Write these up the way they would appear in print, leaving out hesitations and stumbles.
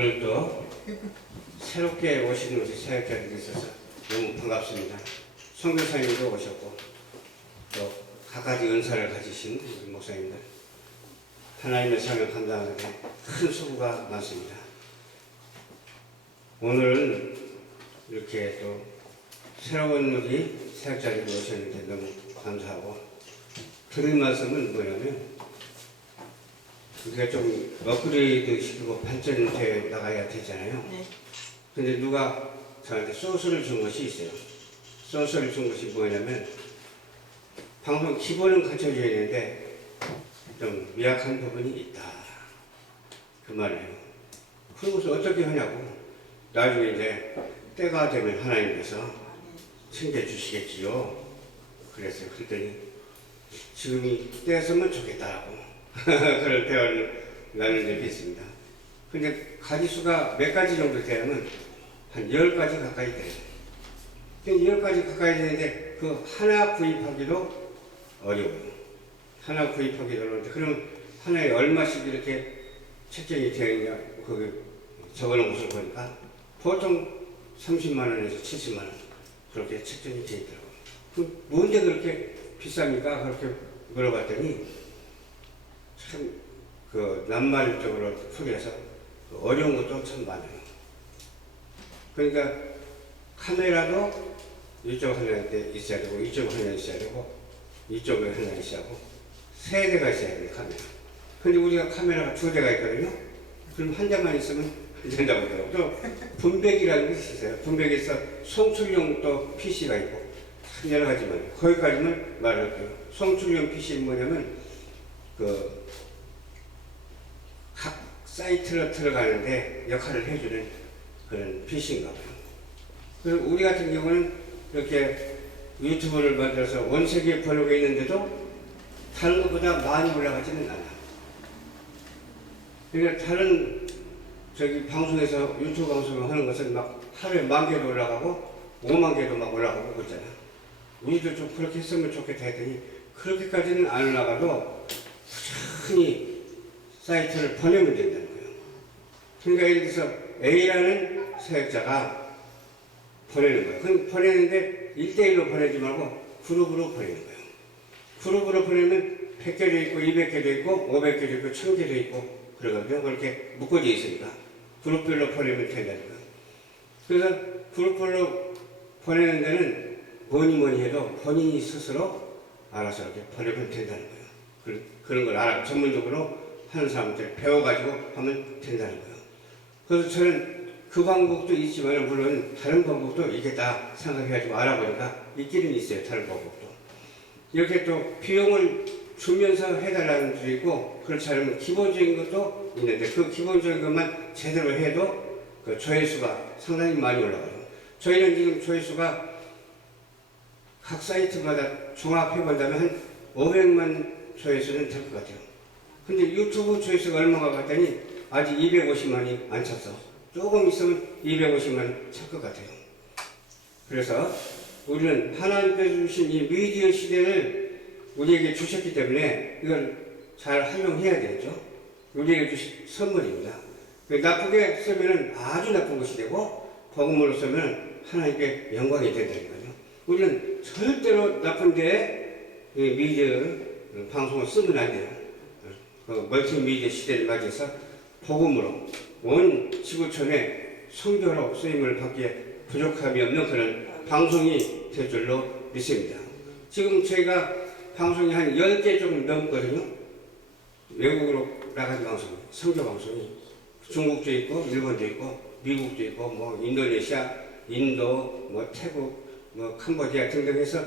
오늘 또 새롭게 오신 우리 사역자들이 있어서 너무 반갑습니다. 선교사님도 오셨고 또 각가지 은사를 가지신 우리 목사님들, 하나님의 사역을 감당하는데 큰 수고가 많습니다. 오늘은 이렇게 또 새로운 우리 사역자들이 오셨는데 너무 감사하고, 드린 말씀은 뭐냐면 우리가 좀 업그레이드 시키고 발전돼 나가야 되잖아요. 네. 근데 누가 저한테 소스를 준 것이 있어요. 소스를 준 것이 뭐냐면, 방송 기본은 갖춰져야 되는데 좀 미약한 부분이 있다, 그 말이에요. 그러고서 어떻게 하냐고, 나중에 이제 때가 되면 하나님께서 챙겨주시겠지요. 그랬더니 지금이 때였으면 좋겠다라고 그런 대화를 나눈 적이 있습니다. 근데 가지수가 몇 가지 정도 되면 한 10가지 가까이 돼요. 근데 10가지 가까이 되는데 그 하나 구입하기도 어려워요. 하나 구입하기도 어려운데, 그러면 하나에 얼마씩 이렇게 책정이 되느냐, 거기 적어놓은 것을 보니까 보통 30만원에서 70만원 그렇게 책정이 되어 있더라고요. 그 뭔데 그렇게 비쌉니까? 그렇게 물어봤더니 참 그 낱말적으로 소개해서 어려운 것도 참 많아요. 그러니까 카메라도 이쪽 하나 있어야 되고, 이쪽 하나 있어야 되고, 이쪽에 하나 있어야 하고, 3대가 있어야 돼요, 카메라. 근데 우리가 카메라가 2대가 있거든요. 그럼 한 대만 있으면 안 된다고 하더라고요. 또 분배기라는 것이 있어요. 분배기에서 송출용 또 PC가 있고 참 여러 가지만, 거기까지만 말할게요. 송출용 PC는 뭐냐면 각 사이트로 들어가는데 역할을 해주는 그런 PC인가 봐요. 그리고 우리 같은 경우는 이렇게 유튜브를 만들어서 원세계 번역에 있는데도 다른 것보다 많이 올라가지는 않아. 그러니까 다른 방송에서 유튜브 방송을 하는 것은 막 하루에 10,000개도 올라가고 50,000개도 막 올라가고 그러잖아. 우리도 좀 그렇게 했으면 좋겠다 했더니 그렇게까지는 안 올라가도 꾸준히 사이트를 보내면 된다는 거예요. 그러니까 예를 들어서 A라는 사역자가 보내는 거예요. 그럼 보내는데 1대1로 보내지 말고 그룹으로 보내는 거예요. 그룹으로 보내면 100개도 있고 200개도 있고 500개도 있고 1000개도 있고 그러거든요. 그렇게 묶어져 있으니까 그룹별로 보내면 된다는 거예요. 그래서 그룹별로 보내는 데는 뭐니 해도 본인이 스스로 알아서 이렇게 보내면 된다는 거예요. 그런 걸 알아 전문적으로 하는 사람들 배워가지고 하면 된다는 거예요. 그래서 저는 그 방법도 있지만 물론 다른 방법도 있겠다 생각해가지고 알아보니까 있기는 있어요. 다른 방법도. 이렇게 또 비용을 주면서 해달라는 것도 있고, 그렇지 않으면 기본적인 것도 있는데 그 기본적인 것만 제대로 해도 그 조회수가 상당히 많이 올라가요. 저희는 지금 조회수가 각 사이트마다 종합해본다면 한 500만 조회수는 될 것 같아요. 근데 유튜브 조회수가 얼마가 봤더니 아직 250만이 안 찼어. 조금 있으면 250만 찰 것 같아요. 그래서 우리는 하나님께서 주신 이 미디어 시대를 우리에게 주셨기 때문에 이걸 잘 활용해야 되겠죠. 우리에게 주신 선물입니다. 나쁘게 쓰면 아주 나쁜 것이 되고, 복음으로 쓰면 하나님께 영광이 된다는 거죠. 우리는 절대로 나쁜 데에 미디어 방송을 쓰면 안 돼요. 멀티미디어 시대를 맞이해서 복음으로 온 지구촌에 선교로 쓰임을 받기에 부족함이 없는 그런 방송이 될 줄로 믿습니다. 지금 저희가 방송이 한 10개 좀 넘거든요. 외국으로 나간 방송이, 선교 방송이 중국도 있고 일본도 있고 미국도 있고 뭐 인도네시아, 인도, 뭐 태국, 뭐 캄보디아 등등 해서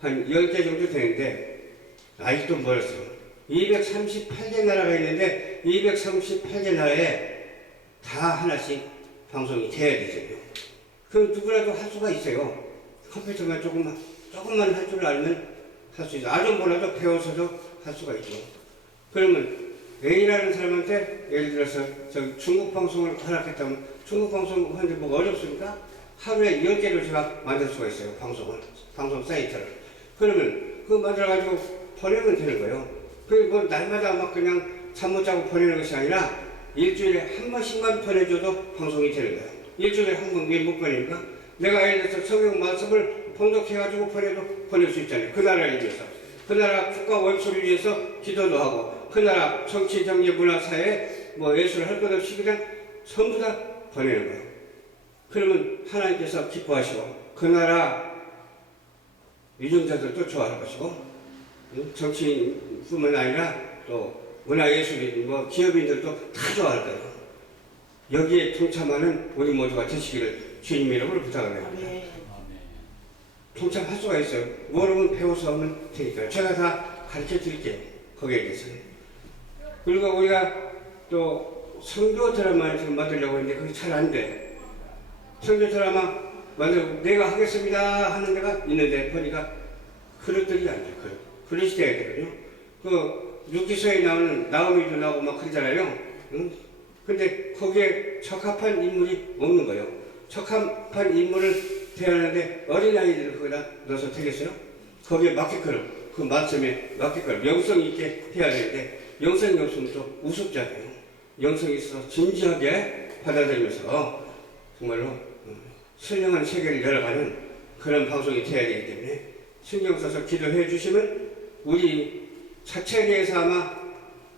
한 10개 정도 되는데 아직도 멀었어요. 238개 나라가 있는데 238개 나라에 다 하나씩 방송이 돼야 되잖아요. 그럼 누구라도 할 수가 있어요. 컴퓨터만 조금만 할 줄 알면 할 수 있어요. 아주 몰라도 배워서도 할 수가 있죠. 그러면 A라는 사람한테 예를 들어서 중국 방송을 허락했다면 중국 방송 하는데 뭐 어렵습니까? 하루에 10개를 제가 만들 수가 있어요. 방송 사이트를. 그러면 그거 만들어가지고 보내면 되는 거예요. 그 뭐 날마다 막 그냥 잠 못 자고 보내는 것이 아니라 일주일에 한 번씩만 보내줘도 방송이 되는 거야. 일주일에 한 번 왜 못 보내니까? 내가 예를 들어서 성경 말씀을 봉독해가지고 보낼 수 있잖아요. 그 나라를 위해서. 그 나라 국가 원수를 위해서 기도도 하고, 그 나라 정치, 경제, 문화, 사회, 예술 할 것 없이 그냥 전부 다 보내는 거예요. 그러면 하나님께서 기뻐하시고, 그 나라 유정자들도 좋아할 것이고, 정치인뿐만 아니라 또 문화예술인, 기업인들도 다 좋아할 거예요. 여기에 동참하는 우리 모두가 되시기를 주님 이름으로 부탁을 합니다. 동참할 수가 있어요. 모르면 배워서 하면 되니까요. 제가 다 가르쳐 드릴게요. 거기에 대해서는. 그리고 우리가 또 선교 드라마를 지금 만들려고 했는데 그게 잘 안 돼. 선교 드라마 만들고 내가 하겠습니다 하는 데가 있는데 보니까 그릇들이 안 돼. 그릇이 돼야 되거든요. 그 육지서에 나오는 나오미도 나오고 막 그러잖아요. 응? 근데 거기에 적합한 인물이 없는 거예요. 적합한 인물을 대하는데 어린아이들을 거기다 넣어서 되겠어요? 거기에 맞게 그릇, 그 말씀에 맞게 그릇, 영성 있게 해야 되는데 영성이 없으면 또 우습잖아요. 영성이 있어서 진지하게 받아들이면서 정말로 선량한 세계를 열어가는 그런 방송이 돼야 되기 때문에 신경 써서 기도해 주시면 우리 자체에 대해서 아마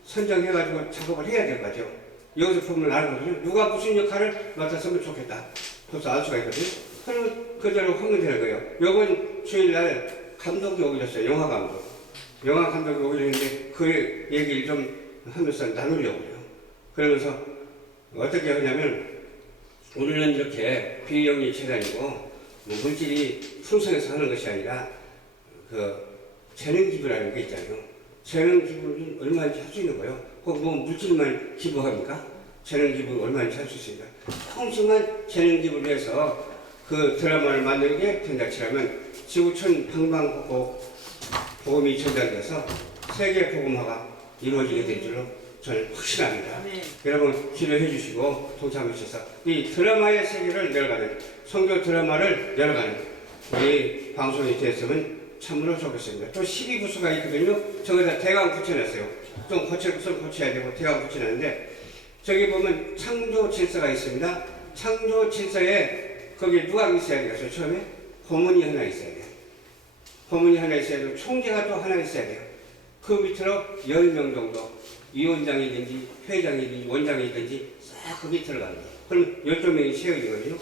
선정해가지고 작업을 해야 될 거죠. 여기서 보면 알거든요. 누가 무슨 역할을 맡았으면 좋겠다. 벌써 알 수가 있거든요. 그러면 그대로 하면 되는 거예요. 이번 주일날 감독이 오기로 했어요. 영화 감독. 영화 감독이 오기로 했는데 그 얘기를 좀 하면서 나누려고요. 그러면서 어떻게 하냐면 우리는 이렇게 비영리 재단이고 물질이 풍성해서 하는 것이 아니라 그 재능 기부라는 게 있잖아요. 재능 기부는 얼마인지 할 수 있는 거예요. 꼭 물질만 기부합니까? 재능 기부는 얼마인지 할 수 있습니다. 조금씩만 재능 기부를 해서 그 드라마를 만드는 게 된다 치라면 지구촌 방방곡곡 복음이 전달돼서 세계 복음화가 이루어지게 될 줄로 저는 확신합니다. 여러분 기도해 주시고 동참해 주셔서 이 드라마의 세계를 열어가는 선교 드라마를 열어가는 우리 방송이 됐으면 참으로 좋겠습니다. 또 12부수가 있거든요. 저기다 대강 붙여놨어요. 좀 고쳐야 되고 대강 붙여놨는데 저기 보면 창조 질서가 있습니다. 창조 질서에 거기에 누가 있어야 되겠어요? 처음에 고문이 하나 있어야 돼요. 고문이 하나 있어야 되고 총재가 또 하나 있어야 돼요. 그 밑으로 10명 정도 위원장이든지 회장이든지 원장이든지 싹 그 밑으로 가는 거예요. 그럼 12명이 채워지거든요.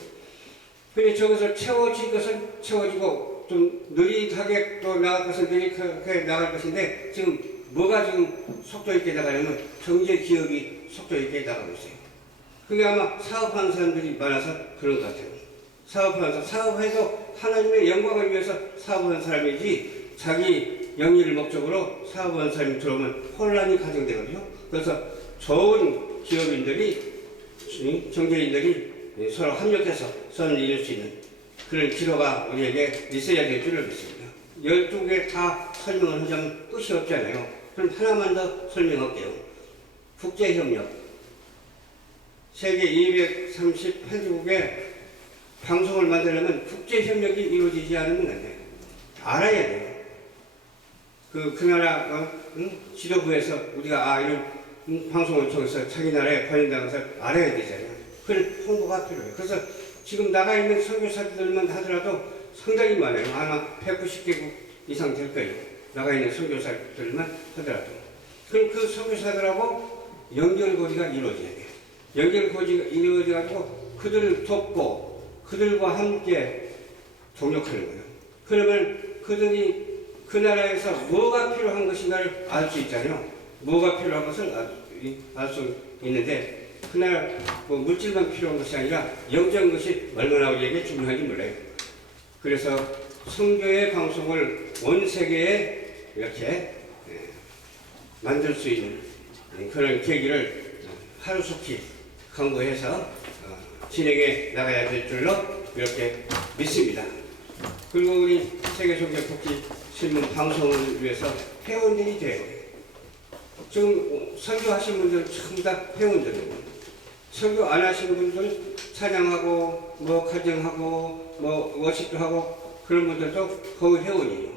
근데 저기서 채워질 것은 채워지고 좀 느릿하게 또 나갈 것은 느릿하게 나갈 것인데 지금 뭐가 지금 속도 있게 나가냐면 경제 기업이 속도 있게 나가고 있어요. 그게 아마 사업하는 사람들이 많아서 그런 것 같아요. 사업해서 하나님의 영광을 위해서 사업하는 사람이지 자기 영리를 목적으로 사업하는 사람이 들어오면 혼란이 가정되거든요. 그래서 좋은 기업인들이 경제인들이 서로 협력해서 선을 이룰 수 있는 그런 기도가 우리에게 있어야 될 줄을 믿습니다. 12개 다 설명을 하자면 끝이 없잖아요. 그럼 하나만 더 설명할게요. 국제협력. 세계 238개국에 방송을 만들려면 국제협력이 이루어지지 않으면 안 돼요. 알아야 돼요. 그 나라 지도부에서 우리가 이런 방송을 통해서 자기 나라에 권한다는 것을 알아야 되잖아요. 그런 홍보가 필요해요. 그래서 지금 나가 있는 선교사들만 하더라도 상당히 많아요. 아마 190개국 이상 될 거예요. 나가 있는 선교사들만 하더라도. 그럼 그 선교사들하고 연결고리가 이루어져야 돼요. 연결고리가 이루어져가지고 그들을 돕고 그들과 함께 동력하는 거예요. 그러면 그들이 그 나라에서 뭐가 필요한 것인가를 알 수 있잖아요. 뭐가 필요한 것을 알 수 있는데 그날 물질만 필요한 것이 아니라 영적인 것이 얼마나 우리에게 중요한지 몰라요. 그래서 선교의 방송을 온 세계에 이렇게 만들 수 있는 그런 계기를 하루속히 강구해서 진행해 나가야 될 줄로 이렇게 믿습니다. 그리고 우리 세계선교복지신문 방송을 위해서 회원들이 돼요. 지금 선교하신 분들 전부 다 회원들이에요. 선교 안 하시는 분들 찬양하고 가정하고 워십도 하고 그런 분들도 거의 회원이에요.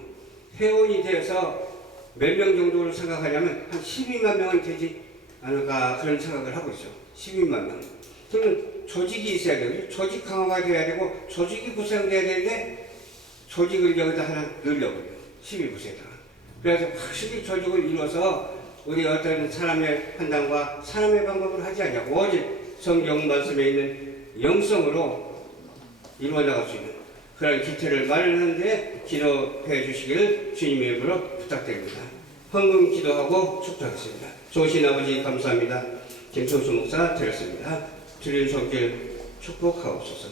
회원이 돼서 몇 명 정도를 생각하냐면 한 12만 명은 되지 않을까 그런 생각을 하고 있어요. 12만 명. 그러면 조직이 있어야 되고 조직 강화가 돼야 되고 조직이 구성돼야 되는데 조직을 여기다 하나 넣으려고요. 12부세에다가. 그래서 확실히 조직을 이루어서 우리 어떤 사람의 판단과 사람의 방법을 하지 않냐고 오직 성경 말씀에 있는 영성으로 이루어 나갈 수 있는 그런 기태를 마련하는데 기도해 주시기를 주님의 이름으로 부탁드립니다. 헌금 기도하고 축도하겠습니다. 좋으신 아버지 감사합니다. 김성수 목사 드렸습니다. 드린 손길 축복하옵소서.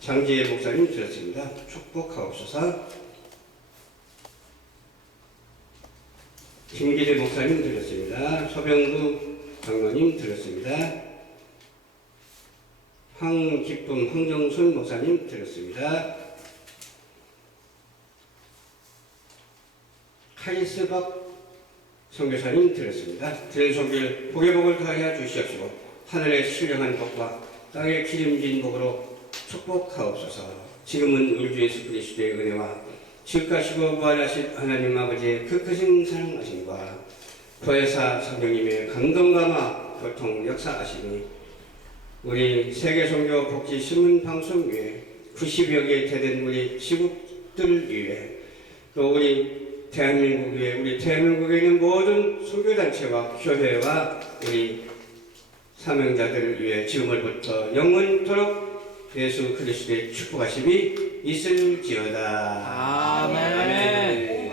장지혜 목사님 드렸습니다. 축복하옵소서. 김기대 목사님 드렸습니다. 서병구 장로님 드렸습니다. 황기쁨 황정순 목사님 드렸습니다. 카리스박 선교사님 드렸습니다. 드린 손길 복의 복을 더하여 주시옵시고 하늘의 신령한 복과 땅의 기름진 복으로 축복하옵소서. 지금은 우리 주 예수 그리스도의 은혜와 지극하시고 부활하신 하나님 아버지의 그 크신 사랑하심과 보혜사 성령님의 감동감화 교통 역사하심이 우리 세계선교 복지 신문 방송 위에 90여 개 되는 우리 지국들을 위해 또 우리 대한민국 위에 우리 대한민국에 있는 모든 선교단체와 교회와 우리 사명자들을 위해 지금으로부터 영원토록 예수 그리스도의 축복하심이 있을지어다. 아멘.